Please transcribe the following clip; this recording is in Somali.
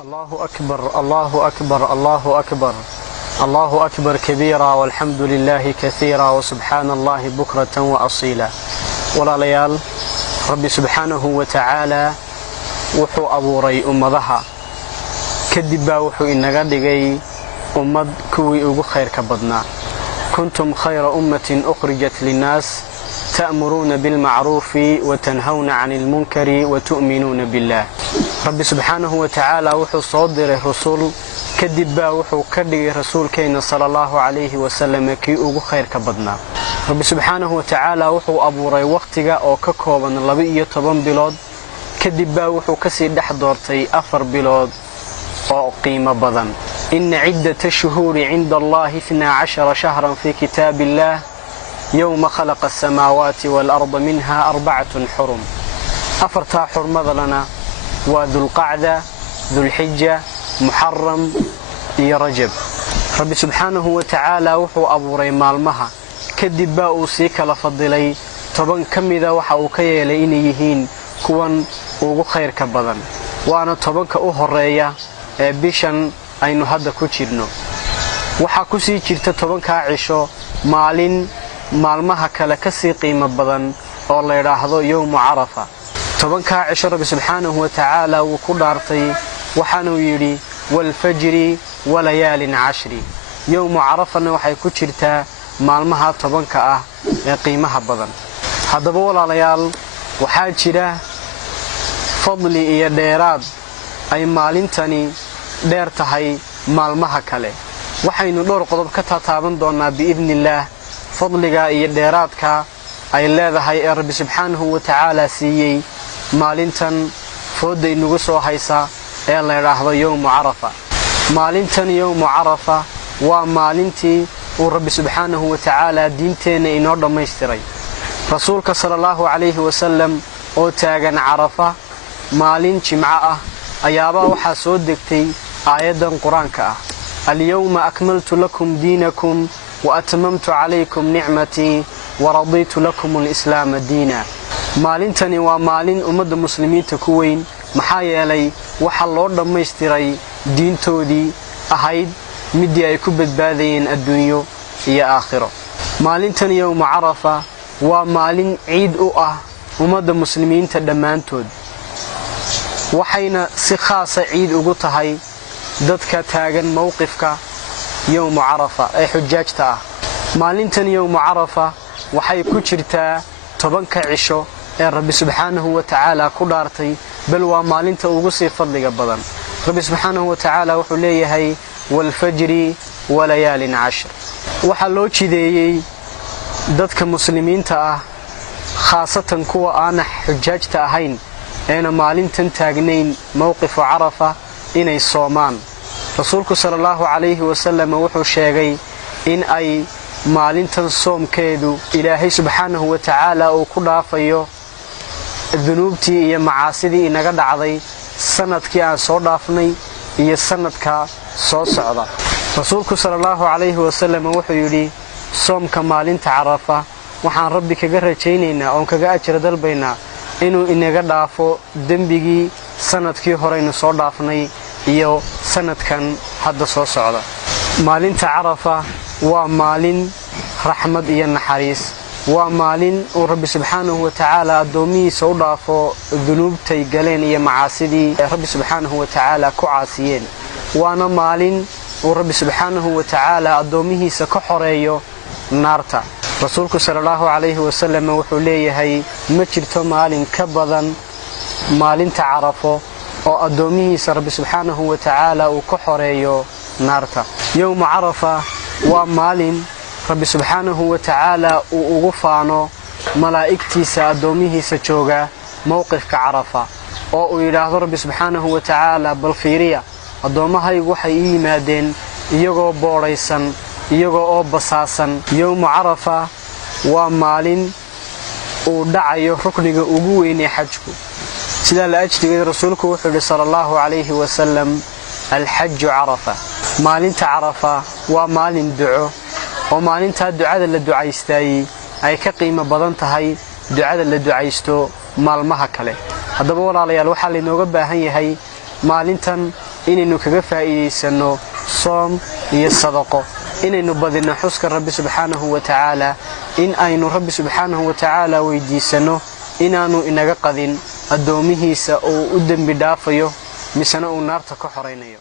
الله أكبر الله أكبر الله أكبر الله أكبر كبيرا والحمد لله كثيرا وسبحان الله بكرة وأصيلا. ولا ليال ربي سبحانه وتعالى وحو أبوري أمضها كدبا وحو إنغا دغاي أمد كوي أوغو خير كبدنا. كنتم خير أمة أخرجت للناس تأمرون بالمعروف وتنهون عن المنكر وتؤمنون بالله. ربي سبحانه وتعالى وحو صدر رسول كدبا وحو كدغي رسول كينا صلى الله عليه وسلم كي اوغو خير كبدنا. ربي سبحانه وتعالى وحو ابوري وقتiga oo ka kooban 12 bilood كدبا وحو kasii dhex doortay 4 bilood oo qiimo badan. إن عدة الشهور عند الله 12 شهرا في كتاب الله يوم خلق السماوات والأرض منها 4 حرم. أفرتا حرمة لنا وذو القعدة ذو الحجة محرم رجب. ربي سبحانه وتعالى وحو أبوري مالمها كدبا أوسيك لفضلي طبعا كمذا وحو كيالي إنيهين كوان اوغو خير كبضا وانا طبعا كأهرية بيشان aynu hadda ku jirno waxa ku sii jirta 10 ka cisho maalmaha kale ka sii qiimo badan oo la yiraahdo yawm arafa. 10 ka cisho Rabbi subhanahu wa ta'ala uu ku dhaartay waxaanu yiri wal fajri wa layaalin 10. yawm arafana waxay ku jirtaa maalmaha 10 ka ah ee qiimaha badan. haddaba walaalayaal waxa jira fadli iyo dheeraad ay maalintani dheer tahay maalmaha kale. waxaynu dhowr qodob ka taaban doonaa biidnillah fadliga iyo dheeraadka ay leedahay ee Rabbi subhanahu wa ta'ala siiyay maalintan fooda inagu soo haysa ee la yiraahdo yawm arafa. maalintan yawm arafa waa maalintii uu Rabbi subhanahu wa ta'ala diinteena inoo dhameystiray. rasuulka sallallahu alayhi wa sallam oo taagan arafa maalin jimca ah ayaaba waxa soo degtay aayadan quraanka ah al-yawma akmaltu lakum diinakum wa atmamtu alaykum ni'mati wa raditu lakum al-islam diina. maalintani waa maalin ummadda muslimiinta ku weyn maxaa yeelay waxa loo dhameystiray diintoodii ahayd midii ay ku badbaadayeen adduunyo iyo aakhiro. maalintan yawm arafa waa maalin ciid u ah ummadda muslimiinta dhamaantood waxayna si khaas ah ciid ugu tahay dadka taagan mowqifka yawm arafa ee xujaajta ah. maalintan yawm arafa waxay ku jirtaa 10 ka cisho ee Rabbi subhanahu wa ta'ala ku dhaartay bal waa maalinta ugu sii fadliga badan. Rabbi subhanahu wa ta'ala wuxuu leeyahay wal fajri wa layaalin 10. waxa loo jideeyay dadka muslimiinta ah khaasatan kuwa aan xujaajta ahayn eena maalintan taagnayn mowqif arafa inay soomaan. rasuulku sallallahu alayhi wa sallam wuxuu sheegay in ay maalintan soomkeedu ilaahay subhanahu wa ta'ala uu ku dhaafayo dunuubtii iyo macaasidii inaga dhacday sanadkii aan soo dhaafnay iyo sanadka soo socda. rasuulku sallallahu alayhi wa sallam wuxuu yiri soomka maalinta arafa waxaan rabbi kaga rajaynaynaa oo kaga ajir dalbaynaa inuu inaga dhaafo dambigii sanadkii horeyna soo dhaafnay iyo sanadkan hadda soo socda. maalinta arafa waa maalin raxmad iyo naxariis. waa maalin uu Rabbi subhanahu wa ta'ala adoomihiisa u dhaafo dunuubtay galeen iyo macaasidii Rabbi subhanahu wa ta'ala ku caasiyeen. waana maalin uu Rabbi subhanahu wa ta'ala adoomihiisa ka xoreeyo naarta. rasuulku sallallahu alayhi wa sallam wuxuu leeyahay ma jirto maalin ka badan maalinta arafo oo adoomihiisa Rabbi subhanahu wa ta'ala uu ka xoreeyo naarta. yawm arafa waa maalin Rabbi subhanahu wa ta'ala uu ugu faano malaa'iktiisa adoomihiisa jooga mowqifka arafa oo uu yiraahdo Rabbi subhanahu wa ta'ala bal fiiriya adoomahaygu waxay yimaadeen iyagoo booraysan iyagoo oo basaasan. yawm arafa waa maalin uu dhacayo rukniga ugu weyn ee xajku. sida la ajtigeed rasuulku wuxuu yiri sallallahu alayhi wa sallam al-hajj arafa. maalinta arafa waa maalin duco oo maalinta ducada la ducaystay ay ka qiimo badan tahay ducada la ducaysto maalmaha kale. haddaba walaalayaal waxa la inooga baahan yahay maalintan inaynu kaga faa'iidaysano soom iyo sadaqo inaynu badino xuska rabbi subxaanahu wa ta'ala in aynu rabbi subxaanahu wa ta'ala weydiisano inaanu inaga qadin adoomihiisa oo u dambi dhaafayo misana uu naarta ka xoreynayo